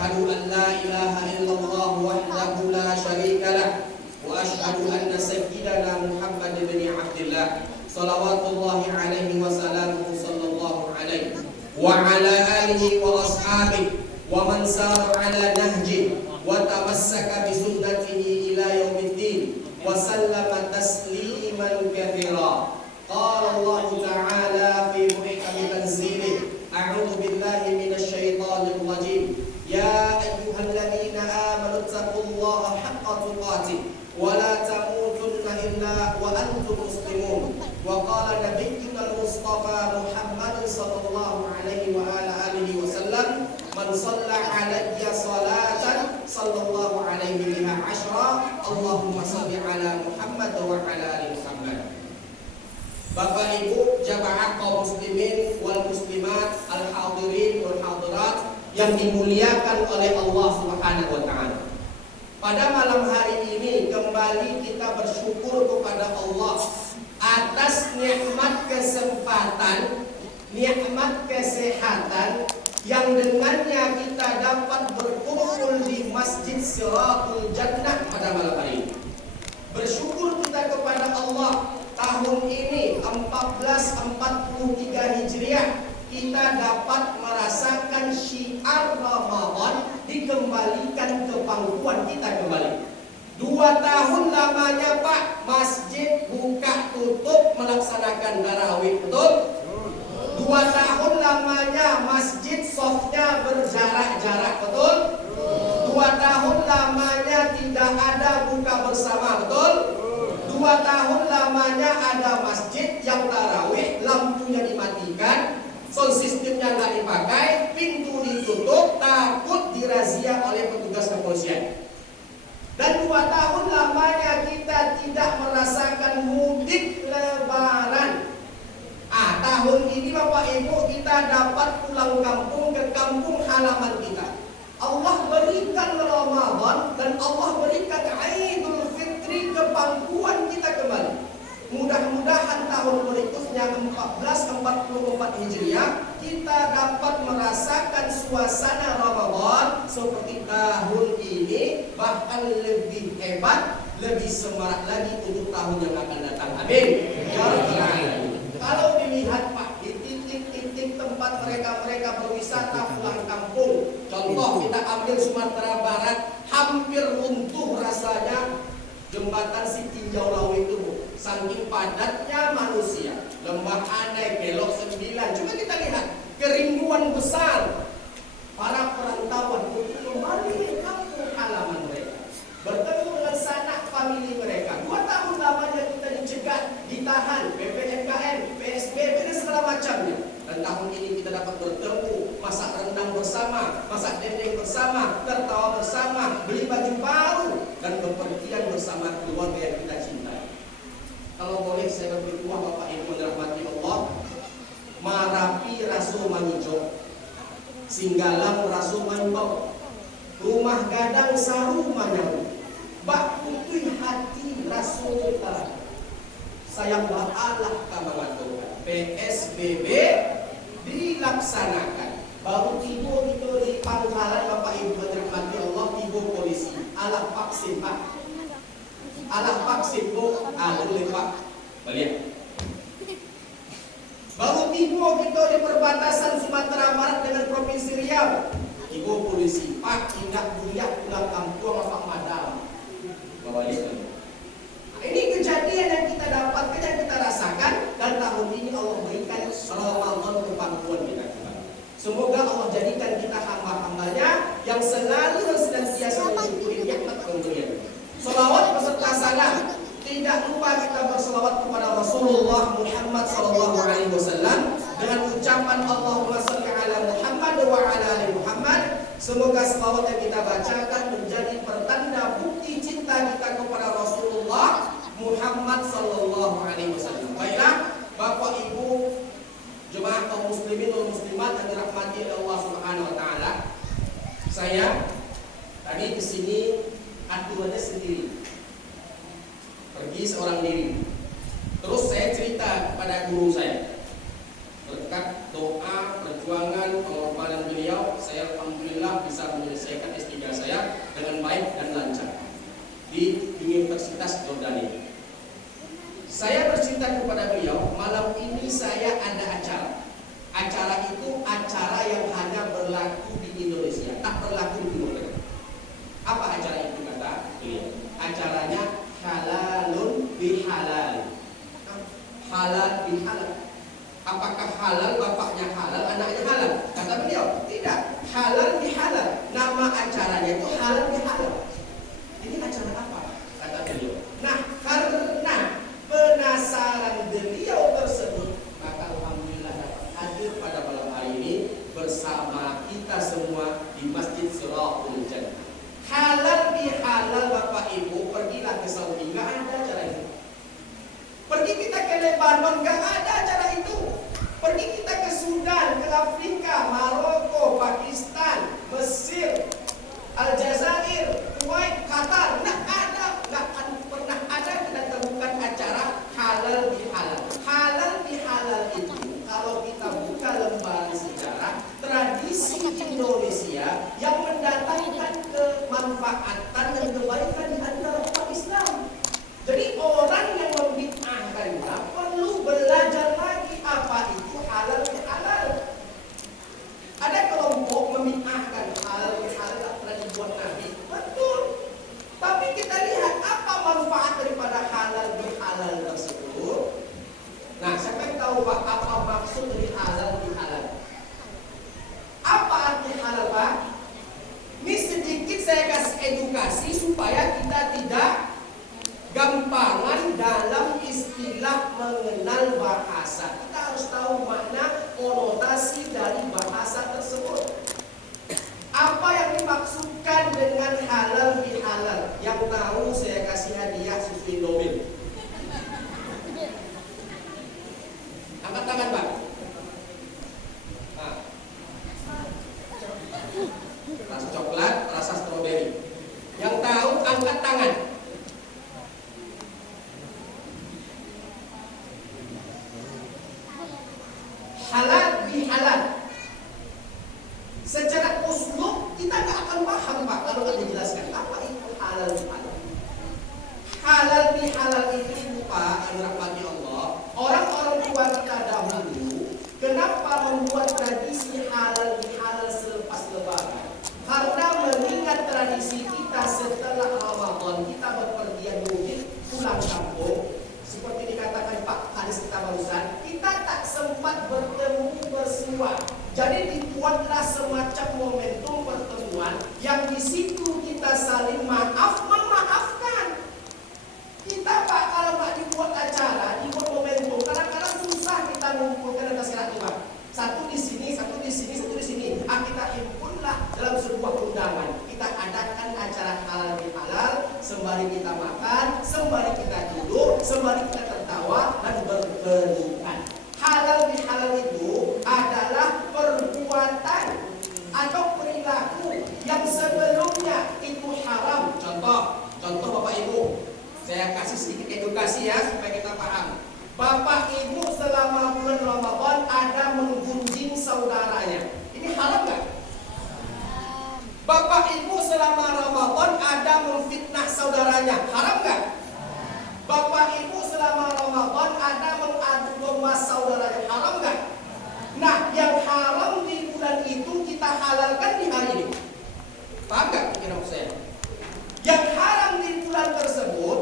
Asyhadu an la ilaha illallah wahdahu la syarika lah wa asyhadu anna sayyidana Muhammad bin Abdillah salawatullahi alaihi wa salamuhu sallallahu alaihi wa ala alihi wa ashabihi wa man sara ala nahjihi wa tamassaka bi sunnatihi ila yaumiddin wa sallama tasliman katsira. Qala Allah ta'ala fi muhkami tanzilih, a'udzu billahi minasy syaithanir rajim. Ya ayyuhalladzina amanu taqullaha haqqa tuqatih wa la tamutunna illa wa antum muslimun. Wa qala nabiyyuna al-mustafa Muhammad sallallahu alaihi wa ala alihi wasallam, man shalla alayya salatan sallallahu alaihi biha asyra. Allahumma shalli ala Muhammad wa ala ali Muhammad. Bapak Ibu jamaah kaum muslimin wal muslimat, al-hadirin wal hadirat yang dimuliakan oleh Allah Subhanahu wa taala. Pada malam hari ini kembali kita bersyukur kepada Allah atas nikmat kesempatan, nikmat kesehatan yang dengannya kita dapat berkumpul di Masjid Siratul Jannah pada malam hari ini. Bersyukur kita kepada Allah, tahun ini 1443 Hijriah kita dapat merasakan syiar Ramadan dikembalikan ke pangkuan kita kembali. 2 tahun lamanya Pak, masjid buka tutup melaksanakan tarawih, betul? 2 tahun lamanya masjid softnya berjarak-jarak, betul? 2 tahun lamanya tidak ada buka bersama, betul? 2 tahun lamanya ada masjid yang tarawih, lampunya dimatikan, sound systemnya nggak dipakai, pintu ditutup, takut dirazia oleh petugas kepolisian. Dan 2 tahun lamanya kita tidak merasakan mudik lebaran. Tahun ini Bapak Ibu kita dapat pulang kampung ke kampung halaman kita. Allah berikan Ramadan dan Allah berikan Idul Fitri ke pangkuan kita kembali. Mudah-mudahan tahun berikutnya 1444 Hijriah kita dapat merasakan suasana Ramadan seperti tahun ini, bahkan lebih hebat, lebih semarak lagi untuk tahun yang akan datang. Amin. Kalau dilihat Pak, di titik-titik tempat mereka berwisata pulang kampung, contoh kita ambil Sumatera Barat, hampir runtuh rasanya jembatan si Tinjau Lawu itu, saking padatnya manusia. Lembah Anai, Kelok 9, coba kita lihat kerinduan besar para perantauan untuk kembali ke kampung halaman mereka, bertemu dengan sanak famili mereka. 2 tahun lamanya kita dicegat, ditahan, PPNKM, PSBB dan segala macamnya. Dan tahun ini kita dapat bertemu, masak rendang bersama, masak dendeng bersama, tertawa bersama, beli baju baru, dan bepergian bersama keluarga yang kita cintai. Kalau boleh saya berdoa Bapak Ibu dirahmati Allah, Marapi Rasul Manijo, Singgalang Rasul Manbau, Rumah Gadang Saru Manyaru, Bak Putih Hati Rasul Allah. Sayang Allah kamangatukan PSBB dilaksanakan. Baru tiba itu di pangkalan Bapak Ibu dirahmati Allah, tiba polisi. Alah vaksin Pak. Alah vaksin Bu. Boleh Pak. Balik. Baru tiba kita di perbatasan Sumatera Barat dengan Provinsi Riau. Tiba polisi. Pak, tindak buyak pulang kampung Pak Madal. Balik. Ini kejadian yang kita dapatkan, yang kita rasakan, dan tahun ini Allah berikan Ramadan ke pangkuan kita. Semoga Allah jadikan kita hamba-hambanya yang selalu dan senantiasa mensyukuri nikmat pemberian. Selawat beserta salam. Tidak lupa kita berselawat kepada Rasulullah Muhammad SAW dengan ucapan Allahumma sholli ala Muhammad wa ala ali Muhammad. Semoga selawat yang kita bacakan menjadi pertanda bukti cinta kita kepada Rasulullah Muhammad SAW. Baiklah, Bapak Ibu jemaah kaum muslimin dan muslimat yang dirahmati Allah Subhanahu wa taala. Saya tadi ke sini aturannya sendiri. Pergi seorang diri. Terus saya cerita kepada guru saya. Berkat doa, perjuangan, pengorbanan beliau, saya alhamdulillah bisa menyelesaikan bersama kita semua di Masjid Siratul Jannah. Halal bihalal Bapak Ibu, pergilah ke Saudi, nggak ada cara itu. Pergi kita ke Lebanon, nggak ada cara itu. Pergi kita ke Sudan, ke Afrika, Maroko, Pakistan, Mesir, Aljazair, Kuwait, Qatar, nggak akan pernah ada kita temukan acara halal bihalal. Halal bihalal itu kalau kita buka lembaran sejarah tradisi Indonesia yang mendatangkan kemanfaatan dan kebaikan di antara umat Islam. Jadi orang yang membid'ahkannya perlu belajar lagi apa itu halal bihalal. Ada kelompok membid'ahkan halal bihalal telah dibuat Nabi, betul. Tapi kita lihat apa manfaat daripada halal bihalal tersebut. Nah, siapa yang tahu Pak apa maksud dari halal bihalal? Apa arti halal Pak? Ini sedikit saya kasih edukasi supaya kita tidak gampangan dalam istilah mengenal bahasa. Kita harus tahu makna konotasi dari bahasa tersebut. Apa yang dimaksudkan dengan halal bihalal? Yang tahu saya kasih hadiah susu Indomil. Angkat tangan Pak. Nah. Rasa coklat, rasa stroberi. Yang tahu angkat tangan. Halal bihalal. Secara uslub kita nggak akan paham Pak kalau nggak dijelaskan apa itu halal bihalal. Halal bihalal itu Pak, yang dirahmati Allah, orang-orang tua kita dahulu kenapa membuat tradisi halal bihalal selepas Lebaran? Karena mengingat tradisi kita setelah Ramadan kita berpergian mudik pulang kampung. Seperti dikatakan Pak hadis kita barusan, kita tak sempat bertemu bersua. Jadi dibuatlah semacam momentum pertemuan yang di situ kita saling maaf memaafkan. Kita Pak kalau nggak dibuat acara, dibuat momentum, kadang-kadang susah kita mengumpulkan dan silaturahmi. Satu di sini, satu di sini, satu di sini. Kita himpunlah dalam sebuah undangan. Kita adakan acara halal bihalal, sembari kita makan, sembari kita duduk, sembari kita tertawa dan berpelukan. Halal bihalal itu adalah perbuatan atau perilaku yang sebelumnya itu haram. Contoh Bapak Ibu, saya kasih sedikit edukasi ya supaya kita paham. Bapak Ibu selama bulan Ramadan ada menggunjing saudaranya. Ini haram nggak? Bapak Ibu selama Ramadan ada memfitnah saudaranya. Haram nggak? Bapak Ibu selama Ramadan ada mengadu domba saudaranya. Haram nggak? Nah, yang haram di bulan itu kita halalkan di hari ini. Paham nggak kira saya? Yang haram di bulan tersebut,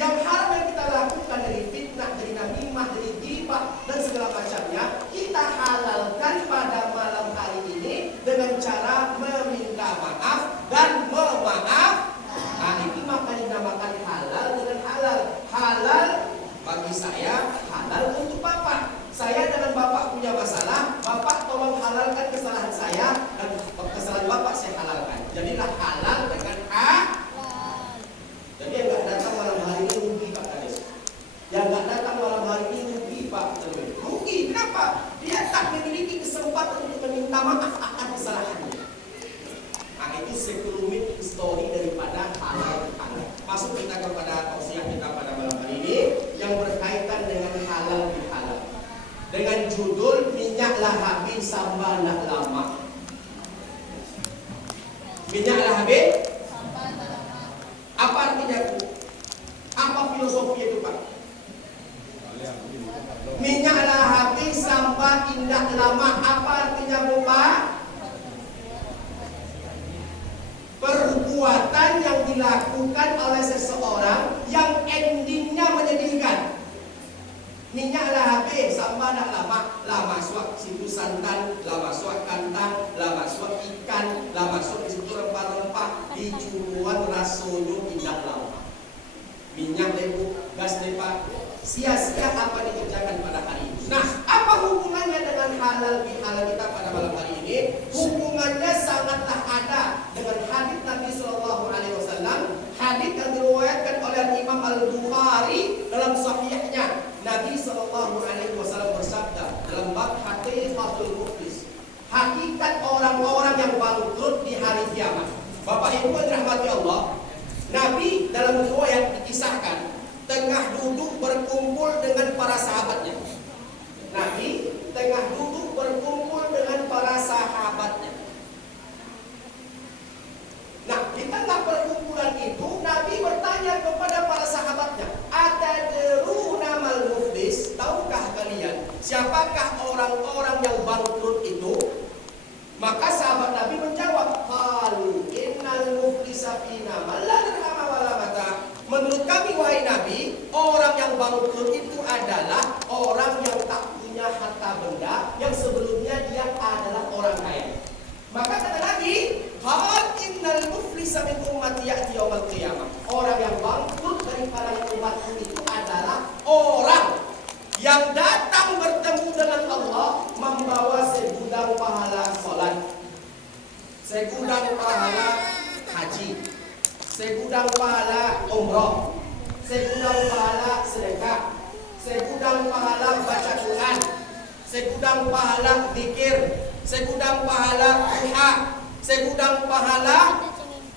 yang haram yang kita lakukan dari fitnah, dari namimah, dari ghibah dan segala macamnya, kita halalkan pada malam hari ini dengan cara meminta maaf dan memaaf. Nah, itu maka dinamakan halal dengan halal. Halal bagi saya, halal untuk Bapak. Saya dengan Bapak punya masalah, Bapak tolong halalkan kesalahan saya dan kesalahan Bapak saya halalkan. Jadilah halal dengan halal. Jadi yang nggak datang malam hari ini rugi Pak Kades. Yang nggak datang malam hari ini rugi Pak. Rugi, kenapa? Dia tak memiliki kesempatan untuk meminta maaf akan kesalahannya. Nah, itu sekelumit histori daripada halal bihalal. Masuk kita kepada tausiah kita pada malam hari ini yang berkaitan dengan halal bihalal. Dengan judul minyak lahabi sambal nak lama. Minyak lahabi sambal nak lama. Apa artinya Bu? Apa filosofi itu Pak? Minyak lahabi sambal indah lama. Apa artinya Bu Pak? Perbuatan yang dilakukan oleh seseorang yang endingnya menyedihkan. Minyak lahabi sambal nak lama. Lama suak situ santan, lama suak kantang, lama suak ikan, lama suak di situ rempah-rempah, dicuruan rasanya indah lama. Minyak lebu, gas lepak, sia-sia apa dikerjakan pada hari ini. Nah, apa hubungannya dengan halal bihalal kita pada malam hari ini? ini hubungannya sangatlah ada dengan hadis Nabi Shallallahu Alaihi Wasallam. Hadis yang diriwayatkan oleh Imam Al-Bukhari dalam sahihnya. Nabi Shallallahu Alaihi Wasallam bersabda dalam bab haqiqatul muflis, hakikat orang-orang yang bangkrut di hari kiamat. Bapak Ibu yang dirahmati Allah, Nabi dalam riwayat dikisahkan tengah duduk berkumpul dengan para sahabatnya. Nabi tengah duduk berkumpul dengan para sahabatnya. Nah, di tengah perkumpulan itu Nabi bertanya kepada para sahabatnya, "Atadruna mal muflis?" Tahukah kalian siapakah orang-orang yang bangkrut itu? Maka sahabat Nabi menjawab, "Qalu innal muflisa fina man la dirham wa la mata." Menurut kami wahai Nabi, orang yang bangkrut itu adalah orang yang tak punya harta benda, yang sebelumnya dia adalah orang kaya. Maka kata Nabi, "Qal innal muflisa min ummati ya'ti yaumil qiyamah." Orang yang bangkrut dari kalangan umatku itu adalah orang yang datang bertemu dengan Allah membawa segudang pahala salat, segudang pahala haji, segudang pahala umrah, segudang pahala sedekah, segudang pahala baca Quran, segudang pahala zikir, segudang pahala duha, segudang pahala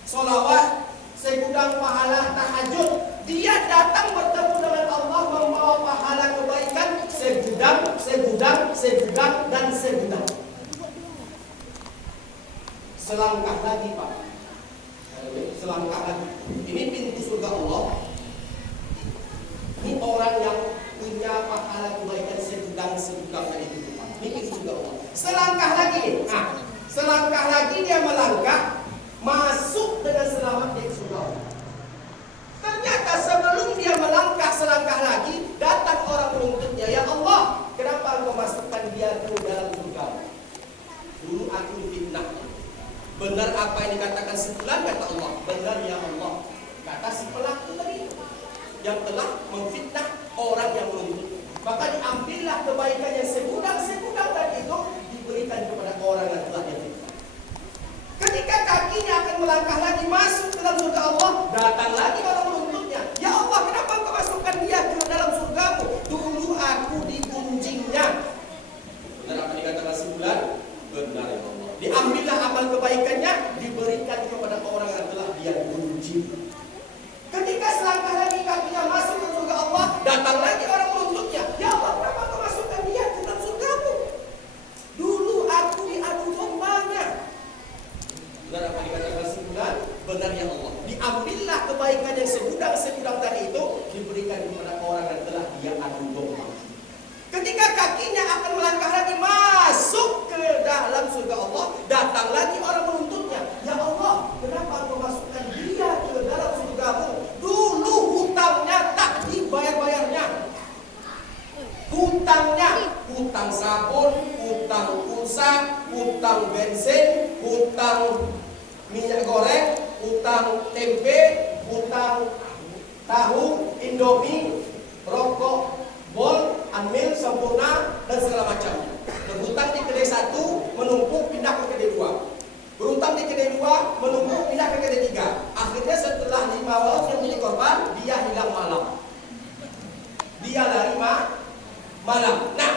sholawat, segudang pahala tahajud. Dia datang bertemu dengan Allah membawa pahala kebaikan segudang, segudang, segudang, dan segudang. Selangkah lagi Pak, selangkah lagi. Ini pintu surga Allah. Ini orang yang punya pahala kebaikan segudang, segudang dari itu Pak. Ini pintu surga Allah. Selangkah lagi nih. Nah, selangkah lagi dia melangkah masuk dengan selamat di surga Allah. Ternyata sebelum dia melangkah selangkah lagi, datang orang menuntutnya, "Ya Allah, kenapa engkau masukkan dia ke dalam surga? Dulu aku difitnah. Benar apa yang dikatakan si fulan?" Kata Allah, "Benar ya Allah." Kata si pelaku tadi yang telah memfitnah orang yang menuntut. Maka diambillah kebaikan yang segudang-segudang dan itu diberikan kepada orang yang telah difitnah. Ketika kakinya akan melangkah lagi masuk ke dalam surga Allah, datang lagi orang menuntutnya, "Ya Allah, kenapa engkau masukkan dia ke dalam surgamu? Dulu aku digunjingnya." Benar apa dikatakan si fulan? Benar ya Allah. Diambillah amal kebaikannya, diberikan kepada orang yang telah dia gunjing. Ketika selangkah lagi kakinya masuk ke surga Allah, datang lagi orang menuntutnya, "Ya Allah, kenapa engkau masukkan dia ke dalam surgamu? Dulu aku diadu dombanya." Benar apa dikatakan si fulan? Benar ya Allah. Diambillah kebaikan yang segudang-segudang tadi itu, diberikan kepada orang yang telah dia adu domba. Ketika kakinya akan melangkah lagi masuk ke dalam surga Allah, datang lagi orang menuntutnya, "Ya Allah, kenapa engkau masukkan dia ke dalam surgamu? Dulu hutangnya tak dibayar-bayarnya. Hutangnya, hutang sabun, hutang pulsa, hutang bensin, hutang minyak goreng, hutang tempe, hutang tahu, indomie, rokok, bol, amil, sempurna, dan segala macamnya. Berhutang di kedai satu, menumpuk pindah ke kedai dua. Berhutang di kedai dua, menumpuk pindah ke kedai tiga. Akhirnya setelah 5 tahun yang menjadi korban, dia hilang malam. Dia lari malam. Nah,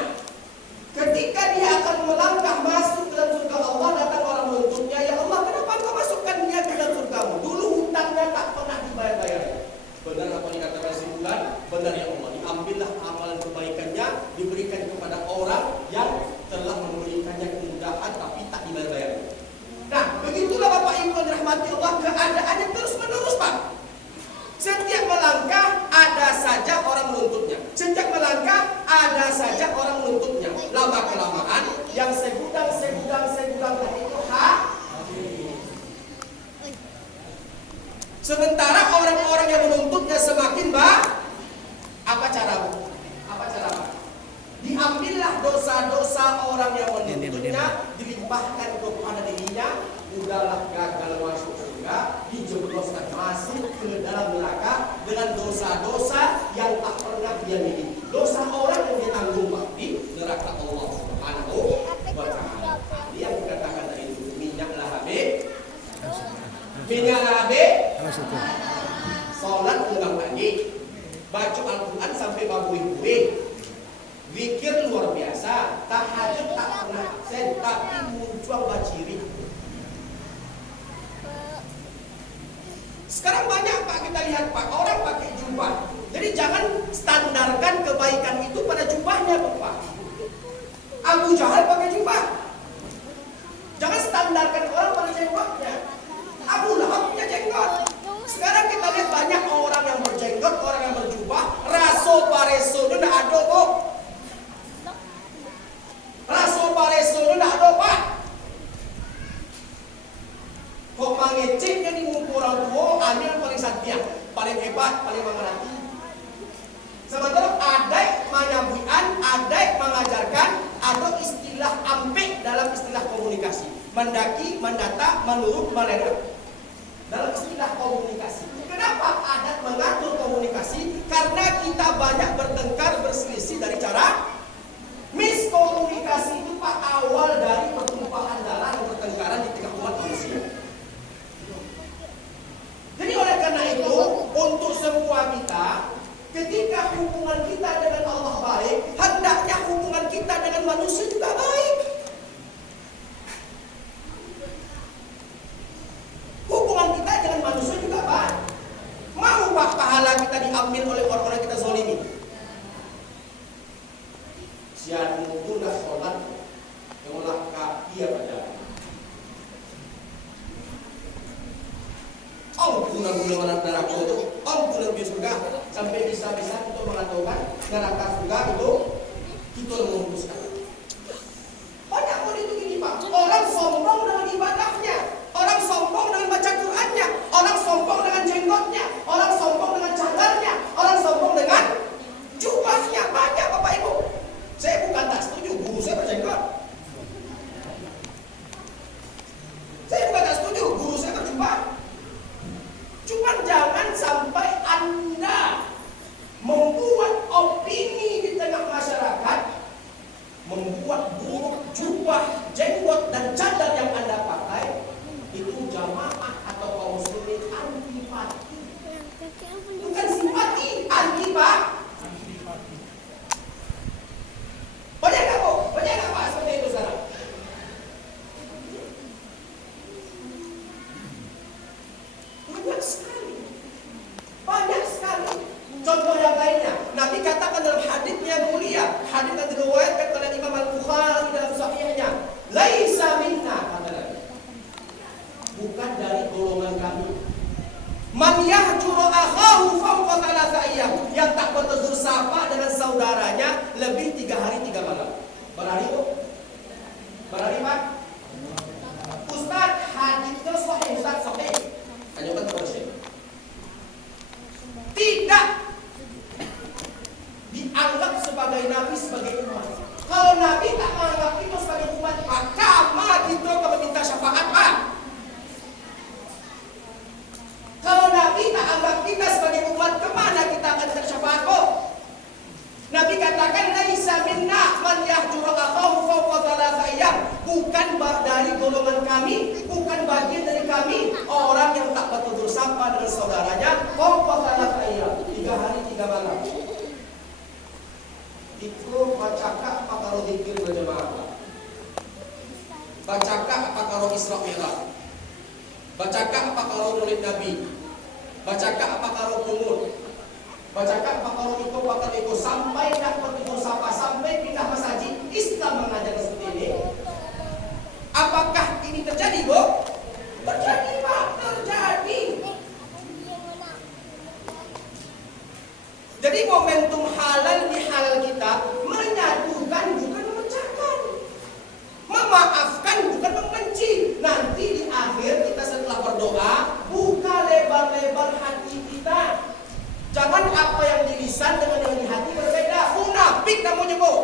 ketika dia akan melangkah masuk ke dalam surga Allah, datang orang menuntutnya, "Ya Allah, kenapa engkau masukkan dia ke dalam surgamu? Dulu hutangnya tak pernah dibayar-bayar." Benar apa dikatakan si fulan? Benar ya Allah. Diambillah amalan kebaikannya, diberikan kepada orang yang telah memberikannya kemudahan tapi tak dibayar-bayar. Nah, begitulah Bapak Ibu yang dirahmati Allah, keadaannya terus menerus Pak. Setiap melangkah ada saja orang menuntutnya. Sejak melangkah ada saja orang menuntutnya. Lama kelamaan yang segudang tadi itu sementara orang-orang yang menuntutnya semakin apa cara Pak? Diambillah dosa-dosa orang yang menuntutnya, dilimpahkan kepada dirinya. Udahlah gagal masuk surga, dijebloskan masuk ke dalam neraka dengan dosa-dosa yang tak pernah dia miliki. Dosa orang yang ditanggung di neraka Allah Subhanahu wa Ta'ala. Yang dikatakan Minyak nabe, Maksudnya. sholat undang lagi, baca Al-Quran sampai babui-bui, zikir luar biasa, tahajud tak pernah absen, tapi muncul baciri. Sekarang banyak Pak kita lihat Pak, orang pakai jubah. Jadi jangan standarkan kebaikan itu pada jubahnya Pak. Abu Jahal pakai jubah. Jangan standarkan orang pada jenggotnya. Abu Lahab punya jenggot. Sekarang kita lihat banyak orang yang berjenggot, orang yang berjubah. Raso pareso itu tidak ada kok. Raso pareso itu tidak ada Pak. Kok mangecek yang dimumpul orang tua, ada yang paling satya, paling hebat, paling mengerti. Sementara ada menyabuian, ada mengajarkan, ada istilah ampek dalam istilah komunikasi. Mendaki, mendata, menurut, meledek. Dalam istilah komunikasi. Kenapa adat mengatur komunikasi? Karena kita banyak bertengkar, berselisih dari cara miskomunikasi itu Pak, awal dari pertumpahan darah dan pertengkaran di tengah umat manusia. Jadi oleh karena itu, untuk semua kita, ketika hubungan kita dengan Allah baik, hendaknya hubungan kita dengan manusia juga baik. Hubungan kita dengan manusia juga baik. Mau Pak pahala kita diambil oleh orang-orang kita zolimi? Sian mutulah sholat yang olah kaki pada ampunan guna neraka itu, ampunan di surga, sampai bisa-bisa untuk mengatakan neraka surga itu kita memutuskan. Banyak orang itu gini Pak, orang sombong dengan ibadahnya, orang sombong dengan baca Qurannya, orang sombong dengan jenggotnya, orang sombong dengan cadarnya, orang sombong dengan jubahnya. Banyak Bapak Ibu. Saya bukan tak setuju guru saya berjenggot. Saya bukan tak setuju guru saya berjubah. Cuman jangan sampai Anda membuat opini di tengah masyarakat, membuat buruk jubah, jenggot dan cadar yang Anda pakai itu jamaah atau kaum muslimin antipati. Bukan simpati, antipati. Banyak nggak Bu? Banyak nggak Pak seperti itu sekarang? Banyak sekali. Banyak sekali. Contoh yang lainnya, Nabi katakan dalam haditsnya mulia, hadits yang diriwayatkan oleh Imam Al-Bukhari dalam sahihnya, laisa minna, kata Nabi, bukan dari golongan kami. Man yahjuru akhahu fawqa thalatha ayyam, yang tak bertegur sapa dengan saudaranya lebih 3 hari 3 malam. Berhari Bu? Berhari Pak? Ustaz, haditsnya sahih, Ustaz sahih. Tanyakan kepada saya. Tidak dianggap sebagai Nabi, sebagai umat. Kalau Nabi tak menganggap itu sebagai umat, maka kita akan meminta syafaat Pak. Kalau Nabi tak anggap kita sebagai umat, kemana kita akan minta syafaat kok? Nabi katakan laisa minna man yahjuru akhahu fawqa thalatha ayyam, bukan dari golongan kami, bukan bagian dari kami orang yang tak bertegur sapa dengan saudaranya fawqa thalatha ayyam, 3 hari 3 malam. Itu bacakah apa karo zikir berjamaah? Bacakah apa karo Isra Mi'raj? Bacakah apa karo maulid Nabi? Bacakah apa karo kumul? Bacakah apa karo itu bakal itu sampai tak bertegur sapa, sampai pindah masjid? Islam mengajar seperti ini. Apakah ini terjadi, Bu? Terjadi, Pak, terjadi. Jadi momentum halal bihalal kita menyatukan bukan memecahkan, memaafkan bukan membenci. Nanti di akhir kita setelah berdoa, buka lebar-lebar hati kita. Jangan apa yang di lisan dengan yang di hati berbeda. Munafik namanya Bu.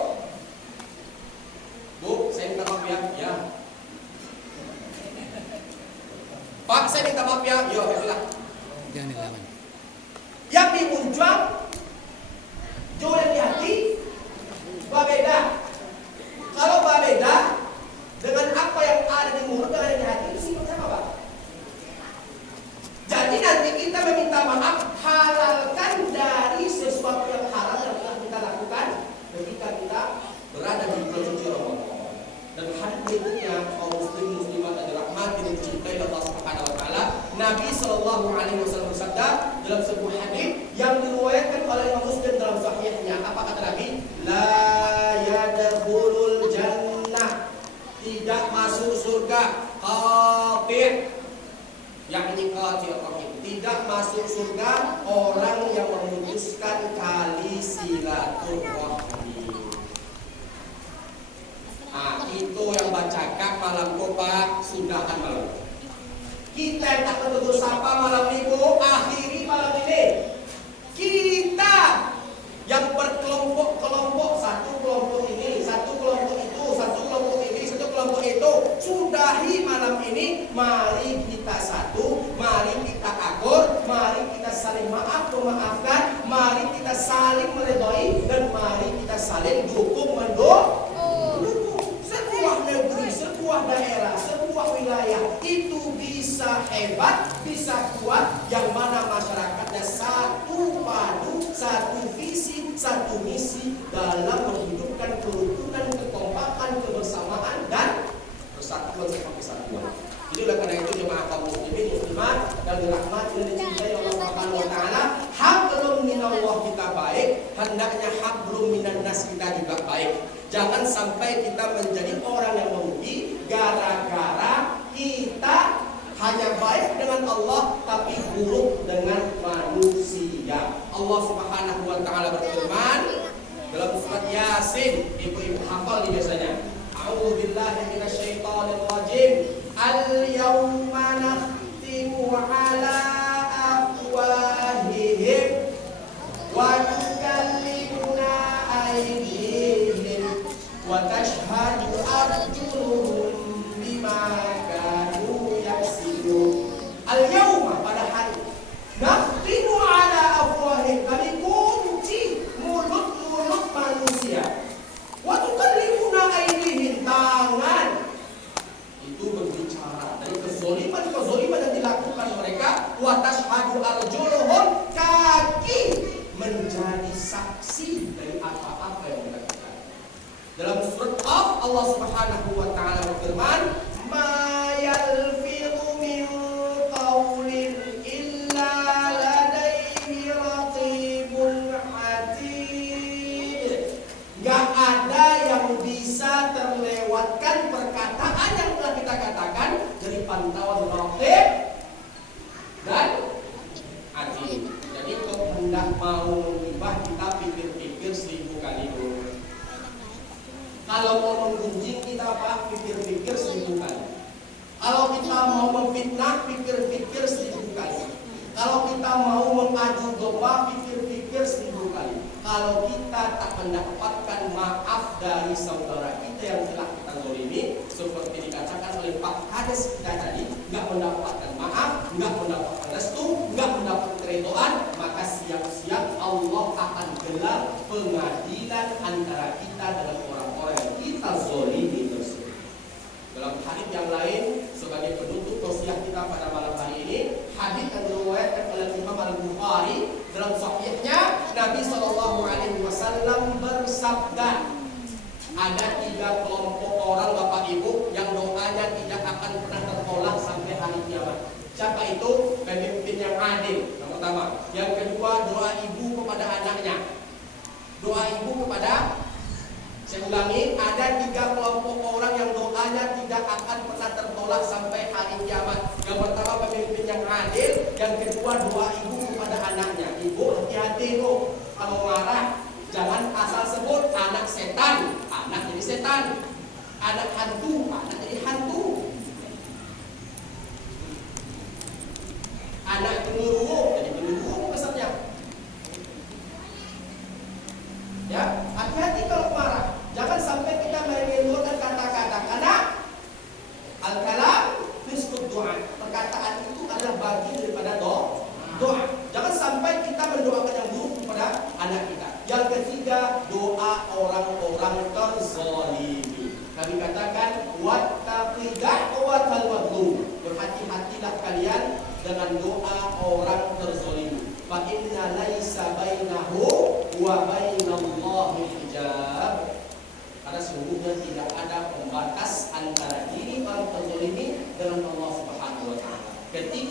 Bu, saya minta maaf ya. Ya. Pak, saya minta maaf ya. Yo, bilang. Jangan dilawan. Yang dimunculkan jauh yang di hati berbeda. Kalau berbeda dengan apa yang ada di mulut dengan yang di hati itu sifat sama Pak. maaf, halalkan dari sesuatu yang haram yang telah kita lakukan ketika kita berada di bulan suci Ramadan. Dan hadis berikutnya, kaum muslim muslimat dan dirahmati dan dicintai Allah Subhanahu wa taala, Nabi sallallahu alaihi wasallam bersabda dalam sebuah hadis yang diriwayatkan oleh Imam Muslim dalam sahihnya. Apa kata Nabi? La yadkhulul jannah, tidak masuk surga, qati', yakni qati' rahim, tidak masuk surga orang yang memutuskan tali silaturahmi. Nah, itu yang bacakan malam Pak, sudahan malam. Kita yang tak menuduh sapa malam minggu, akhiri malam ini. Kita yang berkelompok-kelompok, satu kelompok ini, satu kelompok itu, satu kelompok ini, satu kelompok itu, sudahi malam ini. Mari kita satu, mari kita akur, mari kita saling maaf memaafkan, mari kita saling meridhai, dan mari kita saling dukung mendukung. Sebuah negeri, sebuah daerah, sebuah wilayah itu bisa hebat, bisa kuat, yang mana masyarakatnya satu padu, satu visi, satu misi dalam menghidupkan kerukunan, kekompakan, kebersamaan, dan persatuan serta kesatuan. Jadi oleh karena itu jemaah kaum muslimin muslimat yang dirahmati dan dicintai Allah Subhanahu wa taala, hablum minallah kita baik, hendaknya hablum minan nas kita juga baik. Jangan sampai kita menjadi orang yang merugi gara-gara kita hanya baik dengan Allah tapi buruk dengan manusia. Allah Subhanahu wa taala berfirman dalam surat Yasin, ibu-ibu hafal nih biasanya. A'udzubillahi minasyaitonir rajim. Al-yawma nakhtimu 'ala afwahihim wa tukallimuna aydihim wa tashhadu arjuluhum bima kanu yaksibun. Al-yawma, pada hari, nakhtimu 'ala afwahihim, kami kunci mulut-mulut manusia. Wa tukallimuna aydihim, tangan itu berbicara dari kezoliman yang dilakukan mereka. Wa tashhadu arjuluhum, kaki menjadi saksi dari apa-apa yang mereka lakukan. Dalam surat Qaf Allah Subhanahu wa taala berfirman, ma yalfidu min qaulin illa ladaihi raqibun atid. Gak ada yang bisa terlewatkan perkataan yang telah kita katakan dari pantauan raqib dan atid. Jadi kalau hendak mau mengibah, kita pikir-pikir 1000 kali dulu. Kalau mau menggunjing kita Pak, pikir-pikir 1000 kali. Kalau kita mau memfitnah, pikir-pikir 1000 kali. Kalau kita mau mengadu domba, pikir-pikir 1000 kali. Kalau kita tak mendapatkan maaf dari saudara kita yang telah kita zalimi, seperti dikatakan oleh Pak Kades kita tadi, nggak mendapatkan maaf, nggak mendapatkan restu, nggak mendapatkan keridhaan, maka siap-siap Allah akan gelar pengadilan antara kita dengan orang-orang yang kita zalimi tersebut. Dalam hadis yang lain, sebagai penutup tausiah kita pada malam hari ini, hadis yang diriwayatkan oleh Imam Al-Bukhari dalam sahihnya, Nabi Shallallahu Alaihi Wasallam bersabda, ada 3 kelompok orang Bapak Ibu yang doanya tidak akan pernah tertolak sampai hari kiamat. Siapa itu? Pemimpin yang adil, yang pertama. Yang kedua, doa ibu kepada anaknya. Doa ibu kepada, saya ulangi, ada 3 kelompok orang yang doanya tidak akan pernah tertolak sampai hari kiamat. Yang pertama pemimpin yang adil, yang kedua doa ibu kepada anaknya. Ibu hati-hati bu, kalau marah jangan asal sebut anak setan, anak jadi setan. Anak hantu, anak jadi hantu. Anak genderuwo, jadi genderuwo pesannya. Ya, hati-hati kalau marah. Jangan sampai kita mengeluarkan kata-kata, karena al-kalam nisfud doa. Perkataan itu adalah bagian daripada doa.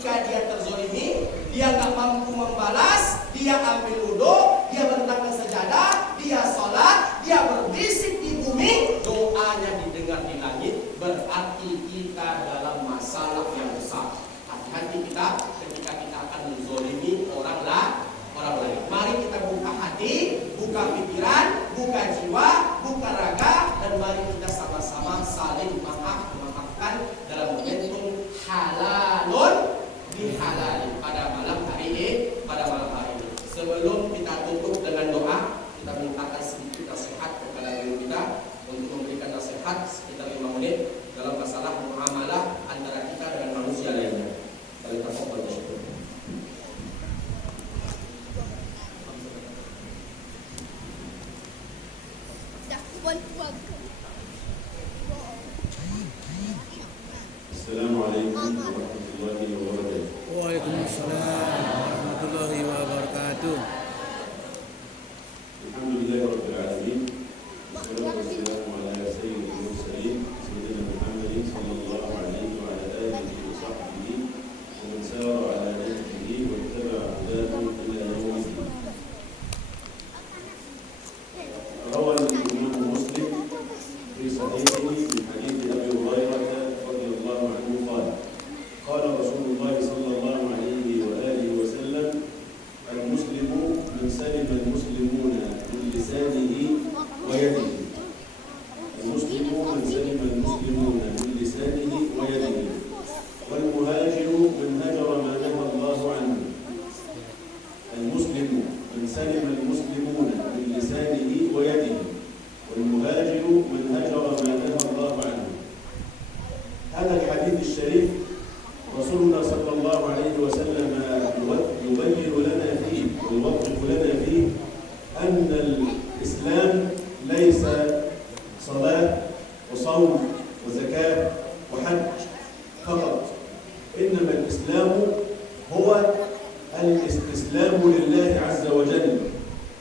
ketika dia terzolimi, dia nggak mampu membalas, dia ambil wudhu, dia bentangkan sejadah, dia sholat, dia berbisik di bumi, doanya didengar di langit, berarti kita dalam masalah yang besar. Hati-hati kita ketika kita akan menzolimi orang lain. Mari kita buka hati, buka pikiran, buka jiwa, buka raga, dan mari kita sama-sama saling memaafkan dalam momentum halalun bihalalin pada malam hari ini. Sebelum kita tutup dengan doa, kita mintakan sedikit nasihat kepada guru kita untuk memberikan nasihat sekitar 5 menit dalam masalah muamalah antara kita dengan manusia lainnya. Kita fokus di situ. Assalamualaikum warahmatullahi wabarakatuh. Waalaikumsalam warahmatullahi wabarakatuh. Alhamdulillahirabbil alamin. Wassalatu wassalamu ala sayyidil mursalin sayyidina Muhammadin sallallahu alaihi wa ala alihi wa sahbihi wa man sara ala nahjihi wa ittaba'a hudahu ila yawmid din. Rawa al-Imam Muslim fi sahihihi min hadits Abi Hurairah radhiyallahu anhu qala قال رسول الله صلى الله عليه وآله وسلم المسلم من سلم المسلمون من لسانه ويده. المسلم من سلم المسلمون من لسانه ويده. والمهاجر من هجر ما نهى الله عنه. المسلم من سلم المسلمون من لسانه ويده. والمهاجر من هجر ما نهى الله عنه. هذا الحديث الشريف رسولنا صلى الله عليه وسلم يبين لنا فيه ويوضح لنا فيه أن الإسلام ليس صلاة وصوم وزكاة وحج فقط، إنما الإسلام هو الاستسلام لله عز وجل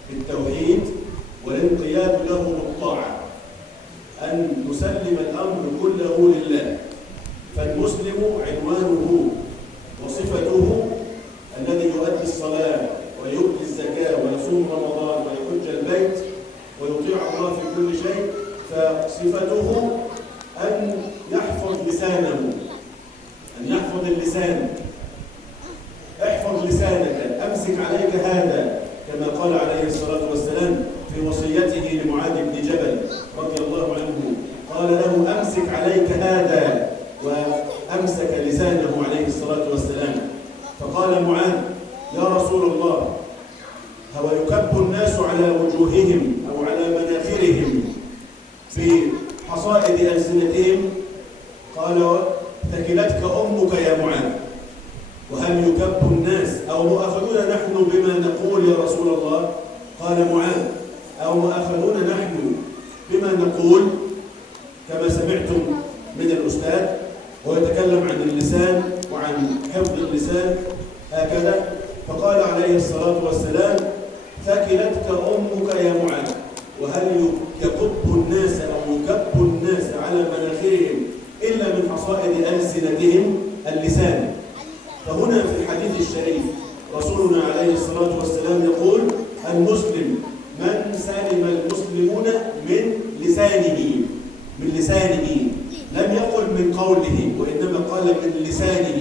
بالتوحيد والانقياد له بالطاعة، أن نسلم الأمر كله لله. فالمسلم عنوانه وصفته الذي يؤدي الصلاة ويؤتي الزكاة ويصوم رمضان ويحج البيت ويطيع الله في كل شيء، فصفته أن يحفظ لسانه، أن يحفظ اللسان. احفظ لسانك، أمسك عليك هذا، كما قال عليه الصلاة والسلام في وصيته لمعاذ بن جبل رضي الله عنه، قال له أمسك عليك هذا، وأمسك لسانه عليه الصلاة والسلام. فقال معاذ: يا رسول الله، هو يكب الناس على وجوههم أو على مناخرهم في حصائد ألسنتهم؟ قال: ثكلتك أمك يا معاذ. وهل يكب الناس أو مؤاخذون نحن بما نقول يا رسول الله؟ قال معاذ: أو مؤاخذون نحن بما نقول، كما سمعتم من الأستاذ ويتكلم عن اللسان وعن حفظ اللسان هكذا. فقال عليه الصلاة والسلام: ثكلتك أمك يا معاذ. وهل يكب الناس أو يكب الناس على مناخرهم إلا من حصائد ألسنتهم اللسان. فهنا في الحديث الشريف رسولنا عليه الصلاة والسلام يقول: المسلم من سلم المسلمون من لسانه، من لسانه، لم يقل من قوله، وإنما قال من لسانه،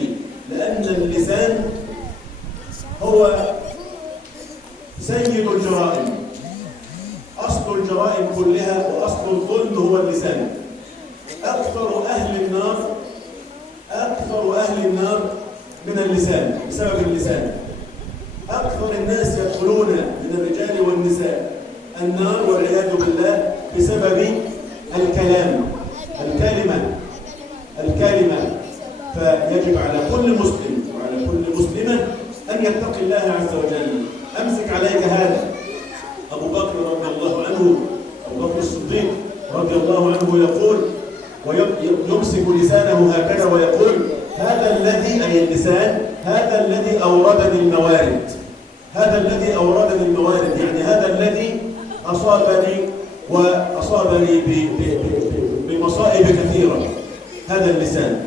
لأن اللسان هو سيد الجرائم. أصل الجرائم كلها وأصل الظلم هو اللسان. أكثر أهل النار من اللسان، بسبب اللسان. أكثر الناس يدخلون من الرجال والنساء النار والعياذ بالله بسبب الكلام، الكلمة. فيجب على كل مسلم وعلى كل مسلمة أن يتقي الله عز وجل. أمسك عليك هذا. أبو بكر رضي الله عنه، أبو بكر الصديق رضي الله عنه يقول ويمسك لسانه هكذا ويقول: هذا الذي، أي اللسان، هذا الذي أوردني الموارد، هذا الذي أوردني الموارد، يعني هذا الذي أصابني وأصابني بمصائب كثيرة، هذا اللسان.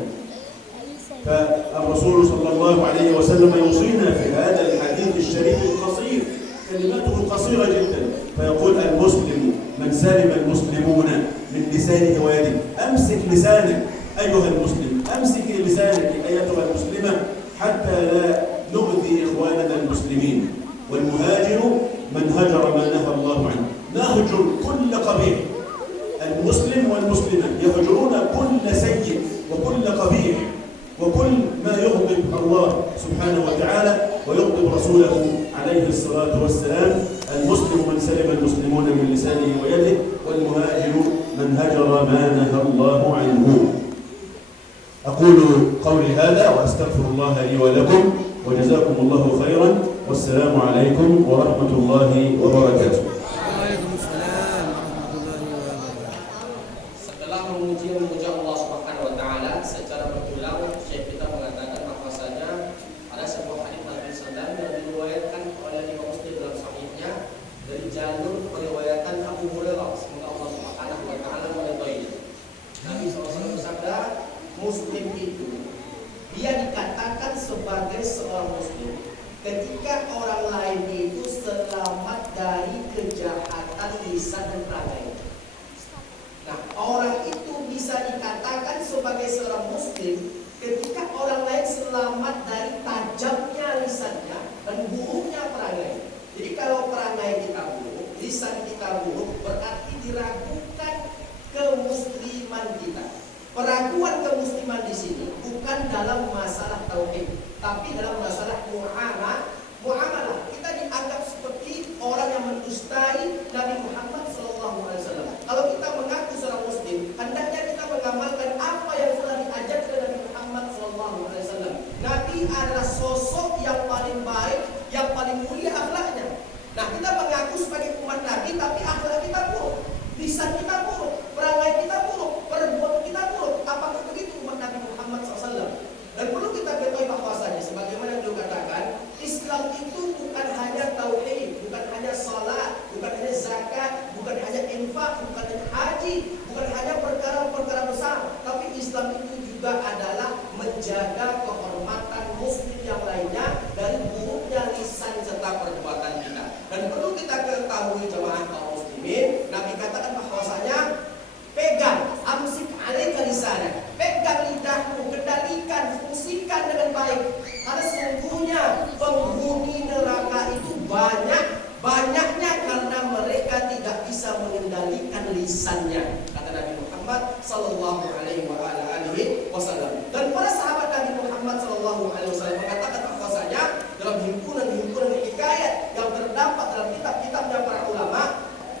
فالرسول صلى الله عليه وسلم يوصينا في هذا الحديث الشريف القصير، كلماته قصيرة جدا، فيقول المسلم من سلم المسلمون من لسانه ويده. أمسك لسانك أيها المسلم، أمسك لسانك أيتها المسلمة حتى لا نؤذي إخواننا المسلمين. والمهاجر من هجر ما نهى الله عنه. نهجر كل قبيح. المسلم والمسلمة يهجرون كل سيء وكل قبيح وكل ما يغضب الله سبحانه وتعالى ويغضب رسوله عليه الصلاة والسلام. المسلم من سلم المسلمون من لسانه ويده، والمهاجر من هجر ما نهى الله عنه. أقول قولي هذا وأستغفر الله لي ولكم، وجزاكم الله خيرا، والسلام عليكم ورحمة الله وبركاته. Waalaikumsalam warahmatullahi wabarakatuh. Setelah memuji Allah Subhanahu wa taala secara berulang, Syekh kita mengatakan bahwasanya ada sebuah hadis Nabi sallallahu yang diriwayatkan oleh Imam Muslim dalam sahihnya dari jalur periwayatan Abu Hurairah, semoga Allah Subhanahu wa taala meridhoinya. Nabi SAW bersabda, Muslim itu dia dikatakan sebagai seorang Muslim ketika orang lain itu selamat dari kejahatan lisan dan perangai. Nah, orang itu bisa dikatakan sebagai seorang Muslim ketika orang lain selamat dari tajamnya lisannya dan buruknya perangai. Jadi kalau perangai kita buruk, lisan kita buruk, berarti diragukan kemusliman kita. Peraguan kemusliman di sini bukan dalam masalah tauhid, tapi dalam masalah muamalah. Kita dianggap seperti orang yang mendustai Nabi Muhammad SAW. Kalau kita mengaku seorang Muslim, hendaknya kita mengamalkan apa yang telah diajarkan Nabi Muhammad SAW. Nabi adalah sosok yang paling baik, yang paling mulia akhlaknya. Nah, kita mengaku sebagai umat Nabi, tapi akhlak kita buruk, lisan kita buruk, perangai kita buruk, perbuatan kita buruk. Apakah begitu umat Nabi Muhammad SAW? Dan perlu kita ketahui bahwasanya sebagaimana beliau katakan, Islam itu bukan hanya tauhid, bukan hanya salat, bukan hanya zakat, bukan hanya infak, bukan hanya haji, bukan hanya perkara-perkara besar, tapi Islam itu juga adalah menjaga kehormatan muslim yang lainnya dari buruknya lisan serta perbuatan kita. Dan perlu kita ketahui jemaah kaum muslimin, Nabi katakan bahwasanya pegang, amsik alaika lisanak, pegang lidahmu, kendalikan, fungsikan dengan baik. Karena sesungguhnya penghuni neraka itu banyaknya karena mereka tidak bisa mengendalikan lisannya, kata Nabi Muhammad sallallahu alaihi wasallam. Dan para sahabat Nabi Muhammad sallallahu alaihi wasallam mengatakan bahwasanya dalam himpunan hikayat yang terdapat dalam kitab-kitabnya para ulama,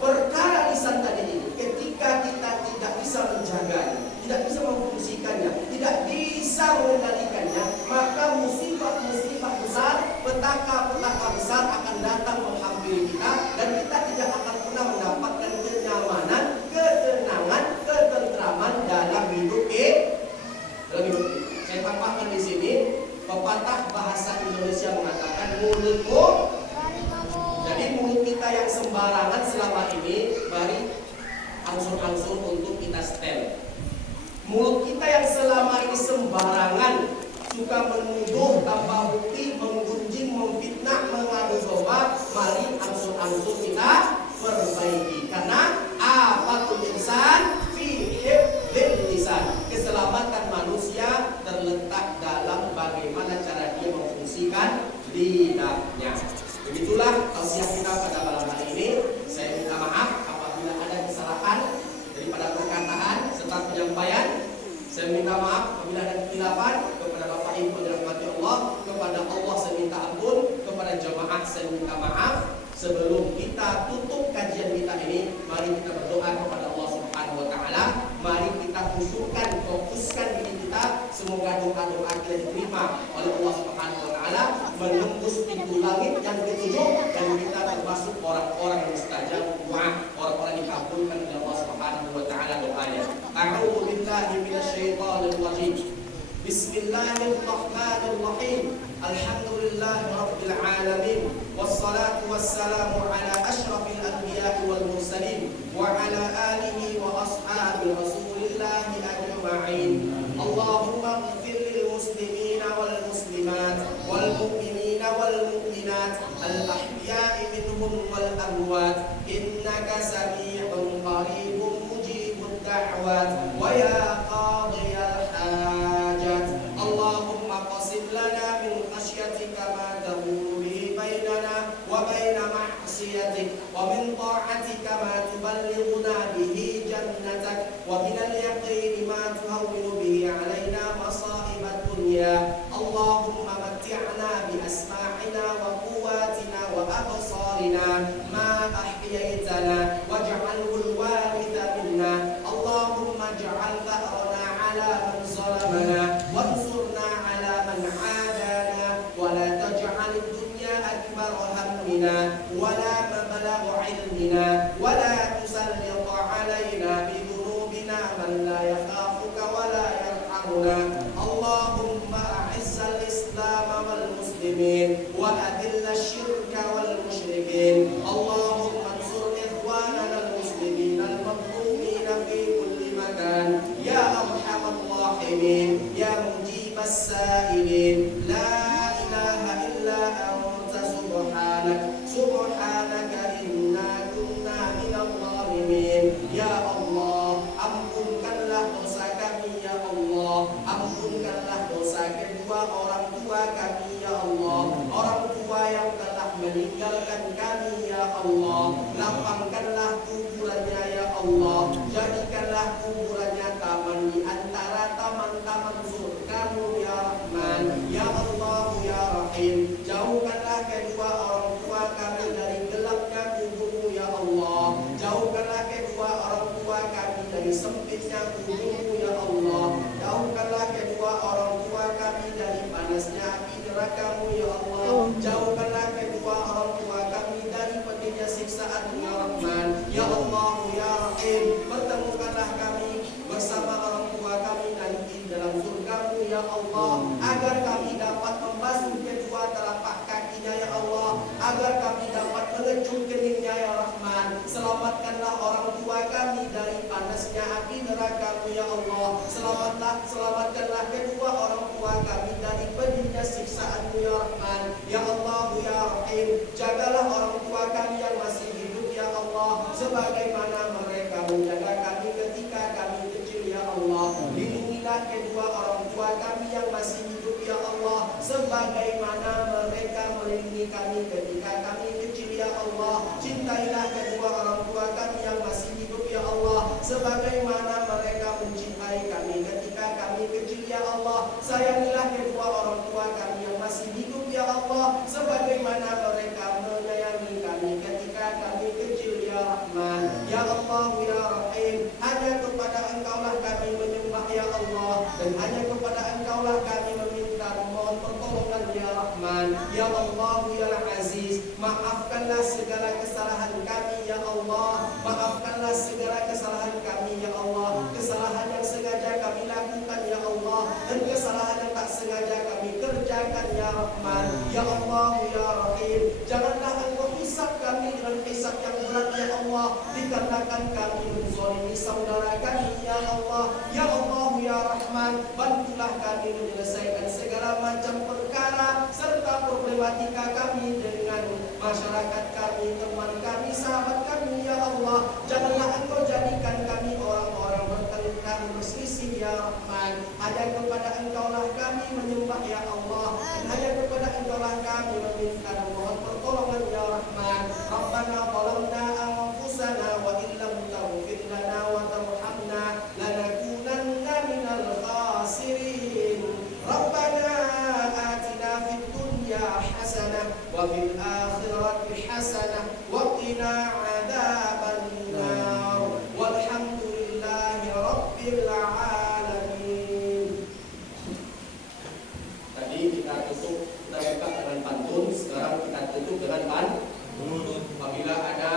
perkara lisan tadi ini ketika kita tidak bisa menjaganya, tidak bisa memfungsikannya, tidak bisa mengendalikannya, maka musibah-musibah besar, petaka-petaka besar akan datang menghampiri kita, dan kita tidak akan pernah mendapatkan kenyamanan, ketenangan, ketentraman dalam hidup kita. Saya tambahkan di sini, pepatah bahasa Indonesia mengatakan mulutmu. Jadi mulut kita yang sembarangan selama ini, mari angsur-angsur untuk kita setel. Mulut kita yang selama ini sembarangan, suka menuduh tanpa bukti, menggunjing, memfitnah, mengadu domba, mari angsur-angsur kita perbaiki. Karena afatul insan fi hifdzil lisan. Keselamatan manusia terletak dalam bagaimana cara dia memfungsikan lidahnya. Begitulah tausiah kita pada malam hari ini. Saya minta maaf apabila ada kesalahan daripada perkataan serta penyampaian. Saya minta maaf apabila ada kekhilapan. Kepada Bapak Ibu yang dirahmati Allah, kepada Allah saya minta ampun, kepada jemaah saya minta maaf. Sebelum kita tutup kajian kita ini, mari kita berdoa kepada Allah Subhanahu wa taala. Mari kita fokuskan diri kita, semoga doa-doa kita diterima oleh Allah Subhanahu wa taala, menembus pintu langit yang ketujuh, dan kita termasuk orang-orang yang mustajab doa, orang-orang yang dikabulkan oleh Allah Subhanahu wa taala doanya. A'udzu billahi minasyaitonir rajim. Bismillahirrahmanirrahim. Alhamdulillahi rabbil alamin. Wassalatu wassalamu ala asyrafil anbiya'i wal mursalin wa ala alihi wa ashabi rasulillahi ajma'in. Allahumma ighfir lil muslimin والأموات الأحياء منهم والأموات إنك سميع قريب مجيب الدعوات ويا قاضي الحاجات اللهم اقسم لنا من خشيتك ما تهون به بيننا وبين معصيتك ومن طاعتك ما تبلغنا به جنتك ومن اليقين ما تهون به علينا مصائب الدنيا اللهم متعنا بأسماعنا وقواتنا وأبصارنا ما أحييتنا واجعله الوارث منا اللهم اجعل ثأرنا على من ظلمنا وانصرنا على من عادانا ولا تجعل الدنيا أكبر همنا ولا مبلغ علمنا ولا تسلط علينا بذنوبنا من لا يخافك ولا يرحمنا اللهم أعز الإسلام والمسلمين وأذل الشرك والمشركين اللهم انصر إخواننا المسلمين المظلومين في كل مكان يا أرحم الراحمين يا مجيب السائلين لا إله إلا أنت سبحانك إنا كنا من الظالمين يا الله ampunkanlah dosa kami ya Allah ampunkanlah dosa kedua orang tua kami ya Allah orang tua yang telah meninggalkan kami ya Allah lapangkanlah kuburannya ya Allah jadikanlah kuburannya taman di antara taman-taman surgamu ya Rahman ya Allah ya Rahim jauhkanlah kedua orang tua kami dari gelapnya kuburmu ya Allah jauhkanlah kedua orang tua kami dari sempitnya kuburmu ya Allah jauhkanlah kedua orang tua kami dari panasnya api nerakamu ya Allah jauhkanlah kedua orang tua kami dari pedihnya siksaan ya Rahman ya Allah ya Rahim pertemukanlah kami bersama orang tua kami nanti dalam surgamu ya Allah agar kami dapat membasuh kedua telapak kakinya ya Allah agar kami dapat mengecup keningnya ya Rahman selamatkanlah orang tua kami dari panasnya api nerakamu ya Allah selamatkanlah kedua orang tua kami dari pedihnya siksaanmu ya Rahman ya Allah ya Rahim jagalah orang tua kami yang masih hidup ya Allah sebagaimana mereka menjaga kami ketika kami kecil ya Allah lindungilah kedua orang tua kami yang masih hidup ya Allah sebagaimana mereka melindungi kami ketika kami kecil ya Allah cintailah kedua orang tua kami yang masih hidup ya Allah sebagaimana mereka mencintai kami ketika kami kecil ya Allah sayangilah kedua orang tua kami yang masih hidup ya Allah sebagaimana mereka menyayangi kami ketika kami kecil ya Rahman ya Allah ya Rahim hanya kepada Engkaulah kami menyembah ya Allah dan hanya kepada Engkaulah kami meminta mohon pertolongan ya Rahman ya Allah ya Aziz maafkanlah segala kesalahan kami ya Allah maafkanlah segala kesalahan kami ya Allah kesalahan yang sengaja kami lakukan ya Allah dan kesalahan yang tak sengaja kami kerjakan ya Rahman ya Allah ya Rahim janganlah Engkau hisab kami dengan hisab yang berat ya Allah dikarenakan kami menzalimi saudara kami ya Allah ya Allah ya Rahman bantulah kami menyelesaikan segala macam perkara serta problematika kami dengan masyarakat kami teman kami sahabat kami ya Allah janganlah Engkau jadikan kami orang-orang bertengkar berselisih ya Rahman hanya kepada Engkaulah kami menyembah ya Allah dan hanya kepada Engkaulah kami meminta mohon pertolongan ya Rahman Rabbana zalamna anfusana wa illam taghfir lana wa tarhamna lanakunanna minal khasirin Rabbana atina fid dunya hasanah wa fil akhirati hasanah wa qina adzaban nar walhamdulillahi rabbil alamin. Tadi kita buka dengan pantun, sekarang kita tutup dengan pantun. Apabila ada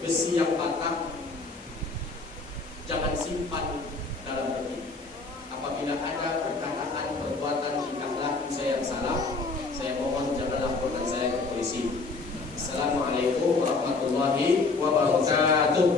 besi yang patah, jangan simpan dalam hati. Apabila ada perkataan, perbuatan, tingkah laku saya yang salah, saya mohon jangan laporkan saya ke polisi. Assalamualaikum warahmatullahi wabarakatuh.